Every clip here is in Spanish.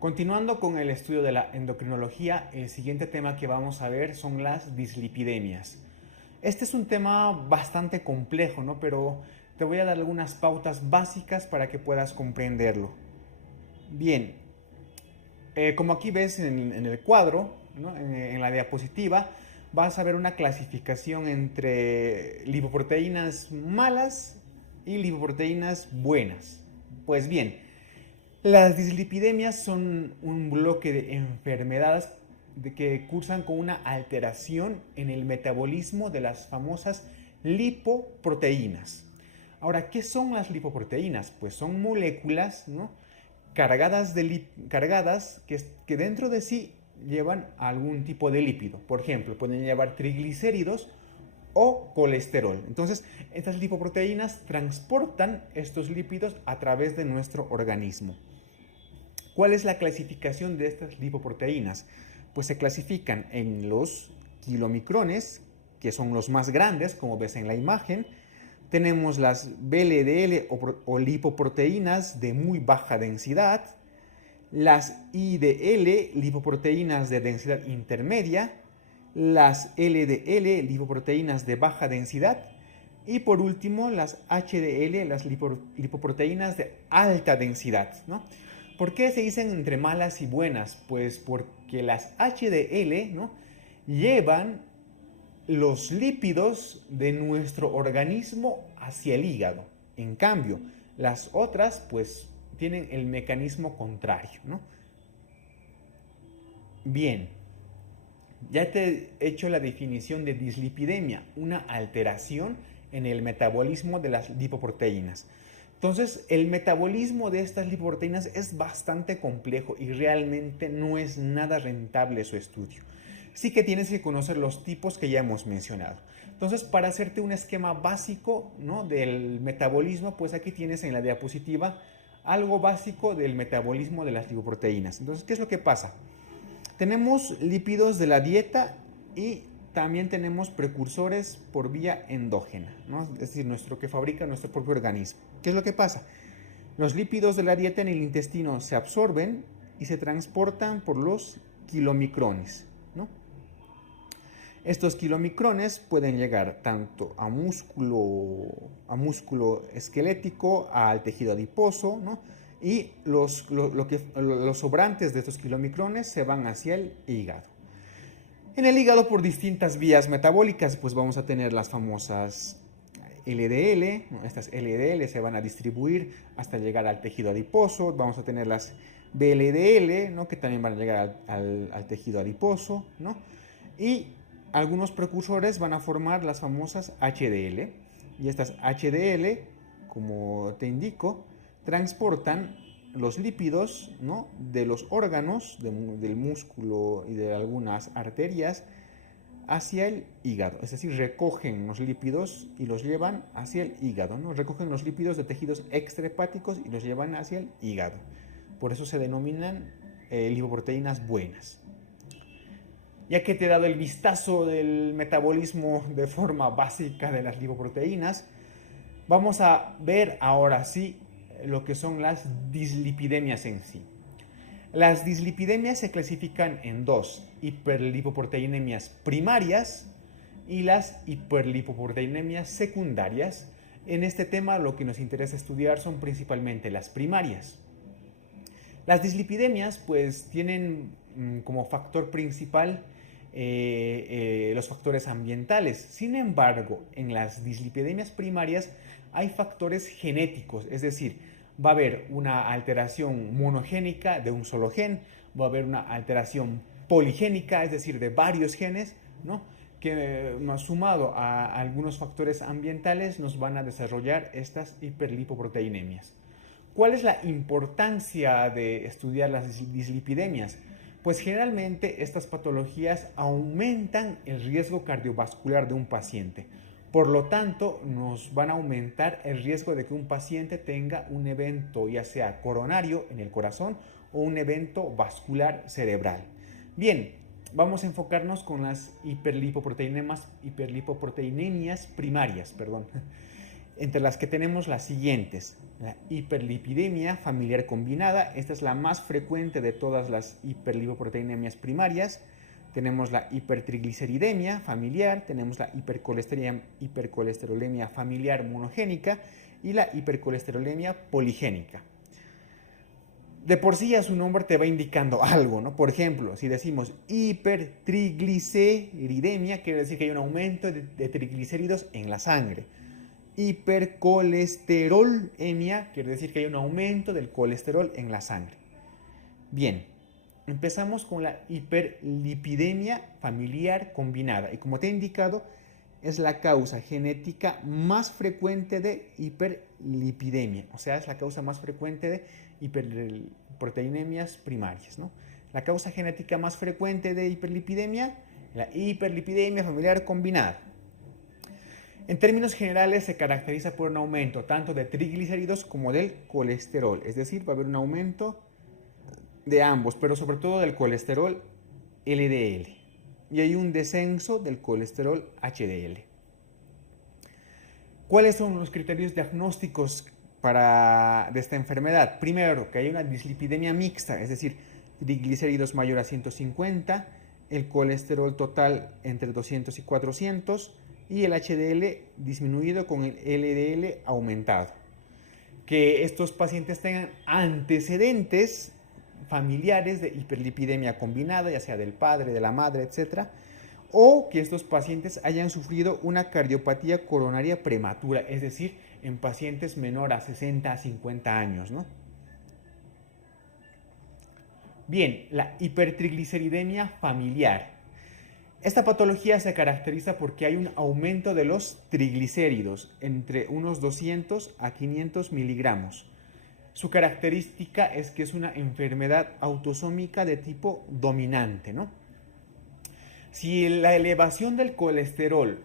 Continuando con el estudio de la endocrinología, el siguiente tema que vamos a ver son las dislipidemias. Este es un tema bastante complejo, ¿no? Pero te voy a dar algunas pautas básicas para que puedas comprenderlo. Bien, como aquí ves en el cuadro, ¿no? En la diapositiva, vas a ver una clasificación entre lipoproteínas malas y lipoproteínas buenas. Pues bien, las dislipidemias son un bloque de enfermedades que cursan con una alteración en el metabolismo de las famosas lipoproteínas. Ahora, ¿qué son las lipoproteínas? Pues son moléculas, ¿no? cargadas que dentro de sí llevan algún tipo de lípido. Por ejemplo, pueden llevar triglicéridos o colesterol. Entonces, estas lipoproteínas transportan estos lípidos a través de nuestro organismo. ¿Cuál es la clasificación de estas lipoproteínas? Pues se clasifican en los kilomicrones, que son los más grandes, como ves en la imagen. Tenemos las VLDL o lipoproteínas de muy baja densidad, las IDL, lipoproteínas de densidad intermedia, las LDL, lipoproteínas de baja densidad, y por último las HDL, las lipoproteínas de alta densidad, ¿no? ¿Por qué se dicen entre malas y buenas? Pues porque las HDL, ¿no? llevan los lípidos de nuestro organismo hacia el hígado. En cambio, las otras pues tienen el mecanismo contrario, ¿no? Bien, ya te he hecho la definición de dislipidemia, una alteración en el metabolismo de las lipoproteínas. Entonces, el metabolismo de estas lipoproteínas es bastante complejo y realmente no es nada rentable su estudio. Sí que tienes que conocer los tipos que ya hemos mencionado. Entonces, para hacerte un esquema básico, ¿no? del metabolismo, pues aquí tienes en la diapositiva algo básico del metabolismo de las lipoproteínas. Entonces, ¿qué es lo que pasa? Tenemos lípidos de la dieta y también tenemos precursores por vía endógena, ¿no? Es decir, nuestro que fabrica nuestro propio organismo. ¿Qué es lo que pasa? Los lípidos de la dieta en el intestino se absorben y se transportan por los kilomicrones, ¿no? Estos kilomicrones pueden llegar tanto a músculo esquelético, al tejido adiposo, ¿no? Y los sobrantes de estos kilomicrones se van hacia el hígado. En el hígado, por distintas vías metabólicas, pues vamos a tener las famosas LDL, ¿no? Estas LDL se van a distribuir hasta llegar al tejido adiposo. Vamos a tener las VLDL, ¿no? que también van a llegar al tejido adiposo, ¿no? Y algunos precursores van a formar las famosas HDL. Y estas HDL, como te indico, transportan los lípidos, ¿no? de los órganos, del músculo y de algunas arterias hacia el hígado. Es decir, recogen los lípidos y los llevan hacia el hígado, ¿no? Recogen los lípidos de tejidos extrahepáticos y los llevan hacia el hígado. Por eso se denominan lipoproteínas buenas. Ya que te he dado el vistazo del metabolismo de forma básica de las lipoproteínas, vamos a ver ahora sí lo que son las dislipidemias en sí. Las dislipidemias se clasifican en dos: hiperlipoproteinemias primarias y las hiperlipoproteinemias secundarias. En este tema lo que nos interesa estudiar son principalmente las primarias. Las dislipidemias pues tienen como factor principal los factores ambientales. Sin embargo, en las dislipidemias primarias hay factores genéticos, es decir, va a haber una alteración monogénica de un solo gen, va a haber una alteración poligénica, es decir, de varios genes, ¿no? que sumado a algunos factores ambientales nos van a desarrollar estas hiperlipoproteinemias. ¿Cuál es la importancia de estudiar las dislipidemias? Pues generalmente estas patologías aumentan el riesgo cardiovascular de un paciente. Por lo tanto, nos van a aumentar el riesgo de que un paciente tenga un evento ya sea coronario en el corazón o un evento vascular cerebral. Bien, vamos a enfocarnos con las hiperlipoproteinemias primarias, perdón. entre las que tenemos las siguientes: la hiperlipidemia familiar combinada, esta es la más frecuente de todas las hiperlipoproteinemias primarias. Tenemos la hipertrigliceridemia familiar, tenemos la hipercolesterolemia familiar monogénica y la hipercolesterolemia poligénica. De por sí ya su nombre te va indicando algo, ¿no? Por ejemplo, si decimos hipertrigliceridemia, quiere decir que hay un aumento de triglicéridos en la sangre. Hipercolesterolemia quiere decir que hay un aumento del colesterol en la sangre. Bien, empezamos con la hiperlipidemia familiar combinada. Y como te he indicado, es la causa genética más frecuente de hiperlipidemia. O sea, es la causa más frecuente de hiperproteinemias primarias, ¿no? La causa genética más frecuente de hiperlipidemia, la hiperlipidemia familiar combinada. En términos generales se caracteriza por un aumento tanto de triglicéridos como del colesterol. Es decir, va a haber un aumento de ambos, pero sobre todo del colesterol LDL. Y hay un descenso del colesterol HDL. ¿Cuáles son los criterios diagnósticos de esta enfermedad? Primero, que hay una dislipidemia mixta, es decir, triglicéridos mayor a 150, el colesterol total entre 200 y 400 y el HDL disminuido con el LDL aumentado. Que estos pacientes tengan antecedentes familiares de hiperlipidemia combinada, ya sea del padre, de la madre, etc. O que estos pacientes hayan sufrido una cardiopatía coronaria prematura, es decir, en pacientes menor a 60 a 50 años, ¿no? Bien, la hipertrigliceridemia familiar. Esta patología se caracteriza porque hay un aumento de los triglicéridos entre unos 200 a 500 miligramos. Su característica es que es una enfermedad autosómica de tipo dominante, ¿no? Si la elevación del colesterol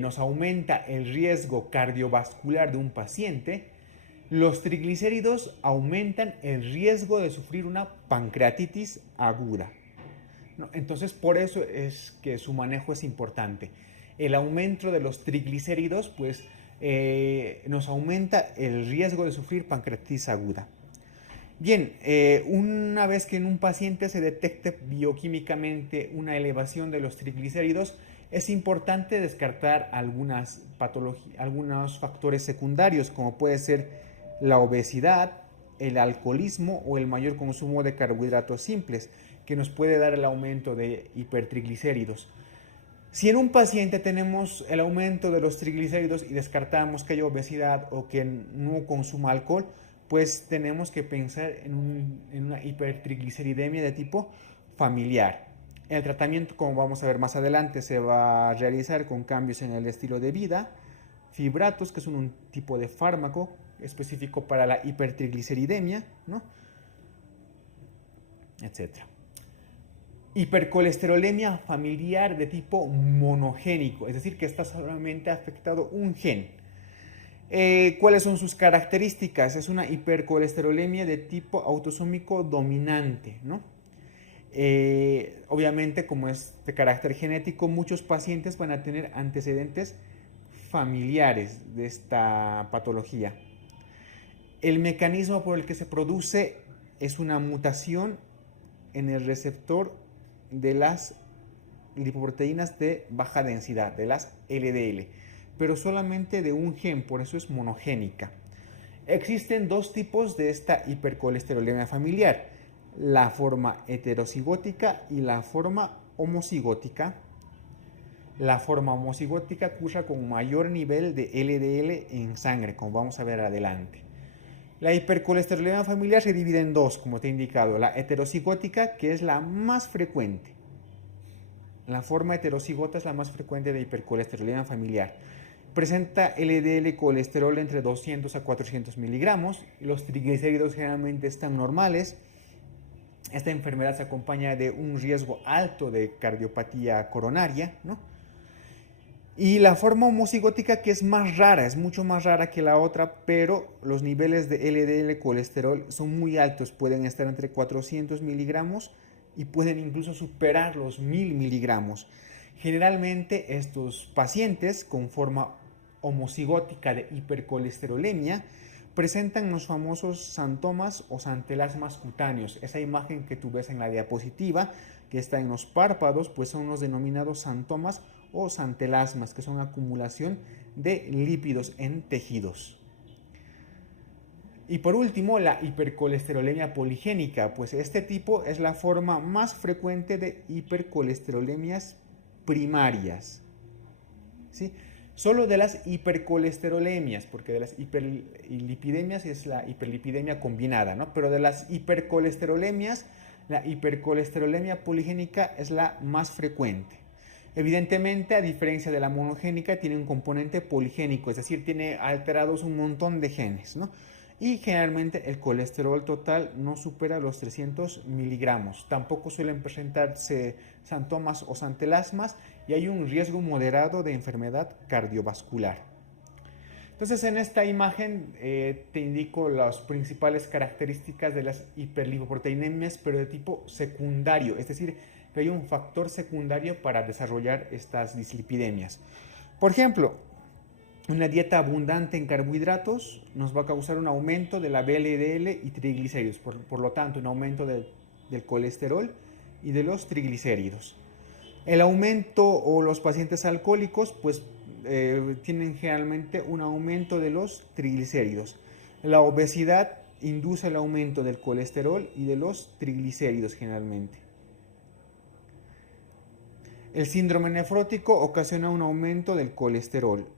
nos aumenta el riesgo cardiovascular de un paciente, los triglicéridos aumentan el riesgo de sufrir una pancreatitis aguda, ¿no? Entonces, por eso es que su manejo es importante. El aumento de los triglicéridos, pues, nos aumenta el riesgo de sufrir pancreatitis aguda. Bien, una vez que en un paciente se detecte bioquímicamente una elevación de los triglicéridos, es importante descartar algunos factores secundarios, como puede ser la obesidad, el alcoholismo o el mayor consumo de carbohidratos simples, que nos puede dar el aumento de hipertriglicéridos. Si en un paciente tenemos el aumento de los triglicéridos y descartamos que haya obesidad o que no consuma alcohol, pues tenemos que pensar en una hipertrigliceridemia de tipo familiar. El tratamiento, como vamos a ver más adelante, se va a realizar con cambios en el estilo de vida, fibratos, que son un tipo de fármaco específico para la hipertrigliceridemia, ¿no? Etcétera. Hipercolesterolemia familiar de tipo monogénico, es decir, que está solamente afectado un gen. ¿Cuáles son sus características? Es una hipercolesterolemia de tipo autosómico dominante, ¿no? Obviamente, como es de carácter genético, muchos pacientes van a tener antecedentes familiares de esta patología. El mecanismo por el que se produce es una mutación en el receptor de las lipoproteínas de baja densidad, de las LDL, pero solamente de un gen, por eso es monogénica. Existen dos tipos de esta hipercolesterolemia familiar, la forma heterocigótica y la forma homocigótica. La forma homocigótica cursa con mayor nivel de LDL en sangre, como vamos a ver adelante. La hipercolesterolemia familiar se divide en dos, como te he indicado. La heterocigótica, que es la más frecuente. La forma heterocigota es la más frecuente de hipercolesterolemia familiar. Presenta LDL colesterol entre 200 a 400 miligramos. Los triglicéridos generalmente están normales. Esta enfermedad se acompaña de un riesgo alto de cardiopatía coronaria, ¿no? Y la forma homocigótica, que es más rara, es mucho más rara que la otra, pero los niveles de LDL colesterol son muy altos, pueden estar entre 400 miligramos y pueden incluso superar los 1000 miligramos. Generalmente estos pacientes con forma homocigótica de hipercolesterolemia, presentan los famosos xantomas o santelasmas cutáneos. Esa imagen que tú ves en la diapositiva, que está en los párpados, pues son los denominados xantomas o santelasmas, que son acumulación de lípidos en tejidos. Y por último, la hipercolesterolemia poligénica, pues este tipo es la forma más frecuente de hipercolesterolemias primarias, ¿sí? Solo de las hipercolesterolemias, porque de las hiperlipidemias es la hiperlipidemia combinada, ¿no? Pero de las hipercolesterolemias, la hipercolesterolemia poligénica es la más frecuente. Evidentemente, a diferencia de la monogénica, tiene un componente poligénico, es decir, tiene alterados un montón de genes, ¿no? Y generalmente el colesterol total no supera los 300 miligramos. Tampoco suelen presentarse xantomas o santelasmas y hay un riesgo moderado de enfermedad cardiovascular. Entonces, en esta imagen te indico las principales características de las hiperlipoproteinemias, pero de tipo secundario, es decir, que hay un factor secundario para desarrollar estas dislipidemias. Por ejemplo, una dieta abundante en carbohidratos nos va a causar un aumento de la VLDL y triglicéridos, por lo tanto un aumento del colesterol y de los triglicéridos. El aumento o los pacientes alcohólicos pues tienen generalmente un aumento de los triglicéridos. La obesidad induce el aumento del colesterol y de los triglicéridos generalmente. El síndrome nefrótico ocasiona un aumento del colesterol,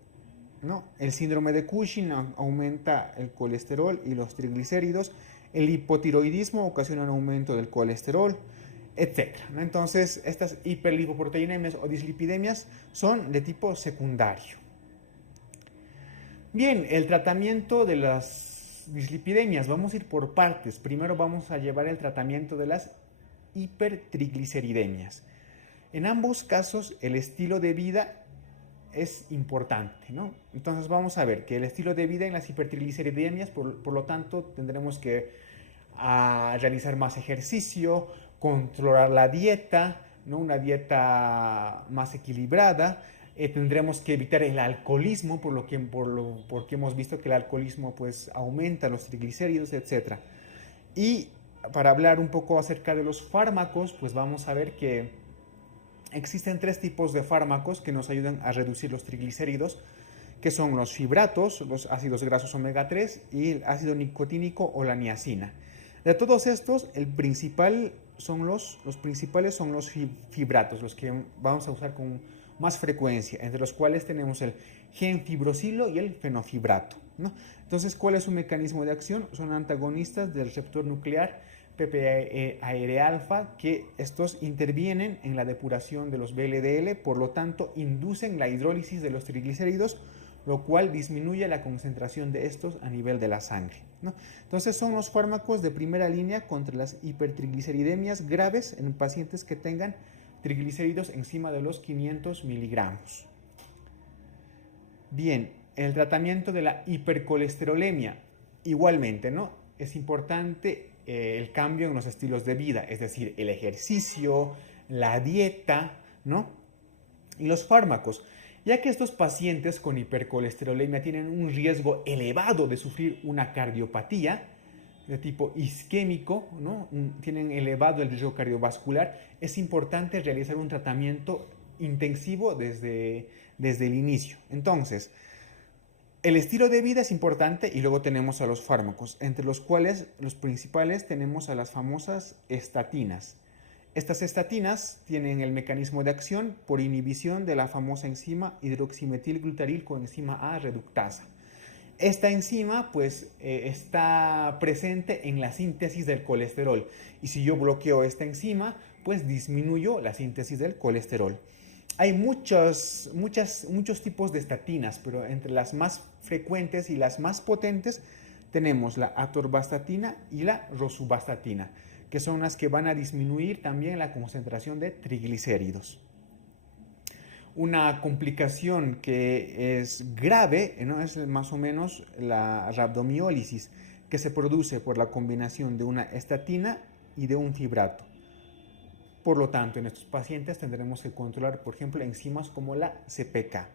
¿no? El síndrome de Cushing aumenta el colesterol y los triglicéridos. El hipotiroidismo ocasiona un aumento del colesterol, etc., ¿no? Entonces, estas hiperlipoproteinemias o dislipidemias son de tipo secundario. Bien, el tratamiento de las dislipidemias, vamos a ir por partes. Primero vamos a llevar el tratamiento de las hipertrigliceridemias. En ambos casos, el estilo de vida es importante, ¿no? Entonces vamos a ver que el estilo de vida en las hipertrigliceridemias, por lo tanto, tendremos que realizar más ejercicio, controlar la dieta, ¿no? Una dieta más equilibrada. Tendremos que evitar el alcoholismo, porque hemos visto que el alcoholismo pues, aumenta los triglicéridos, etc. Y para hablar un poco acerca de los fármacos, pues vamos a ver que existen 3 tipos de fármacos que nos ayudan a reducir los triglicéridos, que son los fibratos, los ácidos grasos omega 3 y el ácido nicotínico o la niacina. De todos estos, los principales son los fibratos, los que vamos a usar con más frecuencia, entre los cuales tenemos el genfibrosilo y el fenofibrato, ¿no? Entonces, ¿cuál es su mecanismo de acción? Son antagonistas del receptor nuclear PPAR-alfa, que estos intervienen en la depuración de los VLDL, por lo tanto inducen la hidrólisis de los triglicéridos, lo cual disminuye la concentración de estos a nivel de la sangre, ¿no? Entonces son los fármacos de primera línea contra las hipertrigliceridemias graves en pacientes que tengan triglicéridos encima de los 500 miligramos. Bien, el tratamiento de la hipercolesterolemia, igualmente, ¿no? Es importante el cambio en los estilos de vida, es decir, el ejercicio, la dieta, ¿no? Y los fármacos, ya que estos pacientes con hipercolesterolemia tienen un riesgo elevado de sufrir una cardiopatía de tipo isquémico, ¿no? Tienen elevado el riesgo cardiovascular, es importante realizar un tratamiento intensivo desde el inicio. Entonces, el estilo de vida es importante y luego tenemos a los fármacos, entre los cuales los principales tenemos a las famosas estatinas. Estas estatinas tienen el mecanismo de acción por inhibición de la famosa enzima hidroximetilglutaril coenzima A reductasa. Esta enzima pues está presente en la síntesis del colesterol y si yo bloqueo esta enzima pues disminuyo la síntesis del colesterol. Hay muchos tipos de estatinas, pero entre las más frecuentes y las más potentes tenemos la atorvastatina y la rosuvastatina, que son las que van a disminuir también la concentración de triglicéridos. Una complicación que es grave, ¿no? Es más o menos la rhabdomiólisis, que se produce por la combinación de una estatina y de un fibrato. Por lo tanto, en estos pacientes tendremos que controlar, por ejemplo, enzimas como la CPK.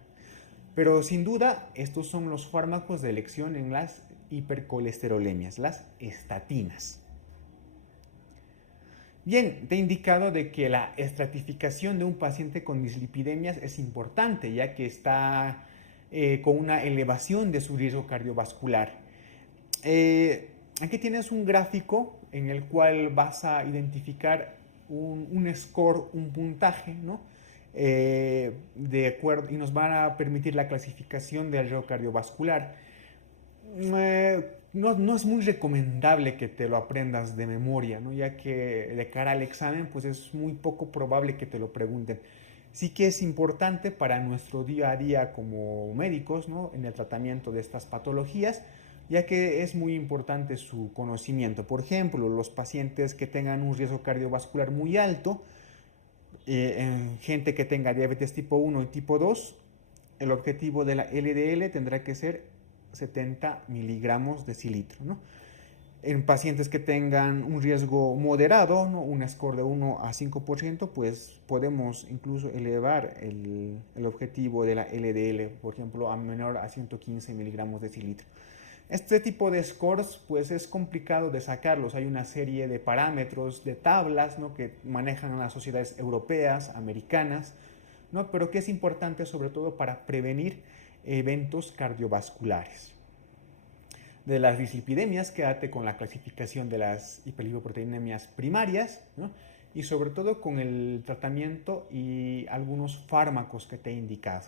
Pero sin duda, estos son los fármacos de elección en las hipercolesterolemias, las estatinas. Bien, te he indicado de que la estratificación de un paciente con dislipidemias es importante, ya que está con una elevación de su riesgo cardiovascular. Aquí tienes un gráfico en el cual vas a identificar un score, un puntaje, ¿no? De acuerdo, y nos van a permitir la clasificación del riesgo cardiovascular. No es muy recomendable que te lo aprendas de memoria, ¿no? Ya que de cara al examen pues es muy poco probable que te lo pregunten. Sí que es importante para nuestro día a día como médicos, ¿no? En el tratamiento de estas patologías, ya que es muy importante su conocimiento. Por ejemplo, los pacientes que tengan un riesgo cardiovascular muy alto, en gente que tenga diabetes tipo 1 y tipo 2, el objetivo de la LDL tendrá que ser 70 miligramos decilitro, ¿no? En pacientes que tengan un riesgo moderado, ¿no? Un score de 1 a 5%, pues podemos incluso elevar el objetivo de la LDL, por ejemplo, a menor a 115 miligramos decilitro. Este tipo de scores pues es complicado de sacarlos. Hay una serie de parámetros, de tablas, ¿no? Que manejan las sociedades europeas, americanas, ¿no? Pero que es importante sobre todo para prevenir eventos cardiovasculares. De las dislipidemias, quédate con la clasificación de las hiperlipoproteinemias primarias, ¿no? Y sobre todo con el tratamiento y algunos fármacos que te he indicado.